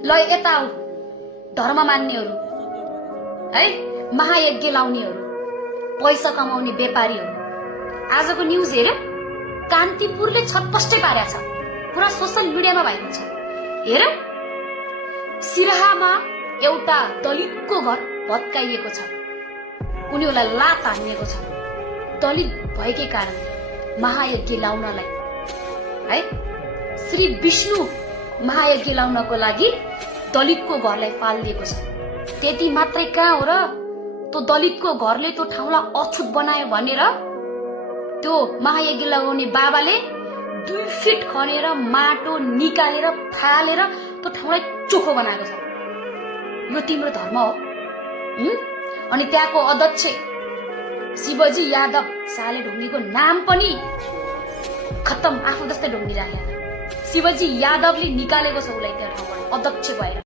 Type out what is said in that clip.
ल यता आऊ धर्म मान्नेहरू है महायज्ञ लाउनेहरू पैसा कमाउने व्यापारीहरू आजको न्यूज हेर्यो कान्तिपुरले छटपष्टै पारेको छ पुरा सोशल मिडियामा भाइरल छ हेर्यो सिराहामा एउटा दलितको घर भत्काइएको छ उनीहरूलाई लात हानिएको छ दलित भएकै कारण महायज्ञ लाउनलाई है श्री विष्णु महायज्ञ लाउनको लागि दलितको घरलाई फालिदिएको छ त्यति मात्रै कहाँ हो र त्यो दलितको घरले त्यो ठाउँलाई अछुत बनायो भनेर त्यो महायज्ञ लगाउने बाबाले 2 फिट खनेर माटो निकालेर फालेर त्यो ठाउँलाई चोखो बनाएको छ यो तिम्रो धर्म हो अनि त्यहाँको अध्यक्ष शिवजी यादव साले ढुङ्गीको नाम पनि खत्तम आफू जस्तै ढुङ्गी राखेर शिवजी यादवले निकालेको छ उसलाई त्यो ठाउँबाट अध्यक्ष भएर